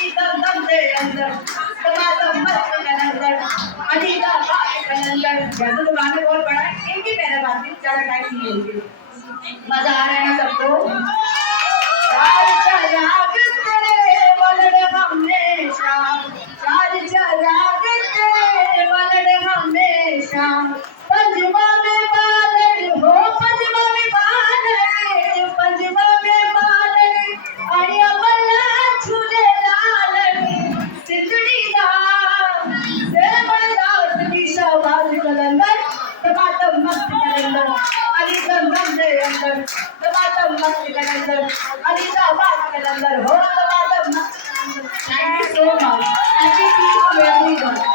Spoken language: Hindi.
अली दम दम दे अंदर दमादम मस्त के अंदर अली दा बात के अंदर जैसे तो गाने बहुत बड़ा है एक ही पहले बात है ज्यादा टाइम नहीं लेंगे मजा आ रहा है ना सबको चार चराग तेरे वलड़ हमेशा चार चराग तेरे वलड़ हमेशा पंजवा में बालड़ हो पंजवा में बालड़ पंजवा में बालड़ आया बल्ला झूले लालड़ सिंदड़ी दा तेरे बड़ा निशा बाज कलंदर टमाटर मस्त कलंदर अली दम दम दे अंदर टमाटर मस्त कलंदर अली दा बाज कलंदर हो टमाटर मस्त। Thank you so much. Thank you everyone.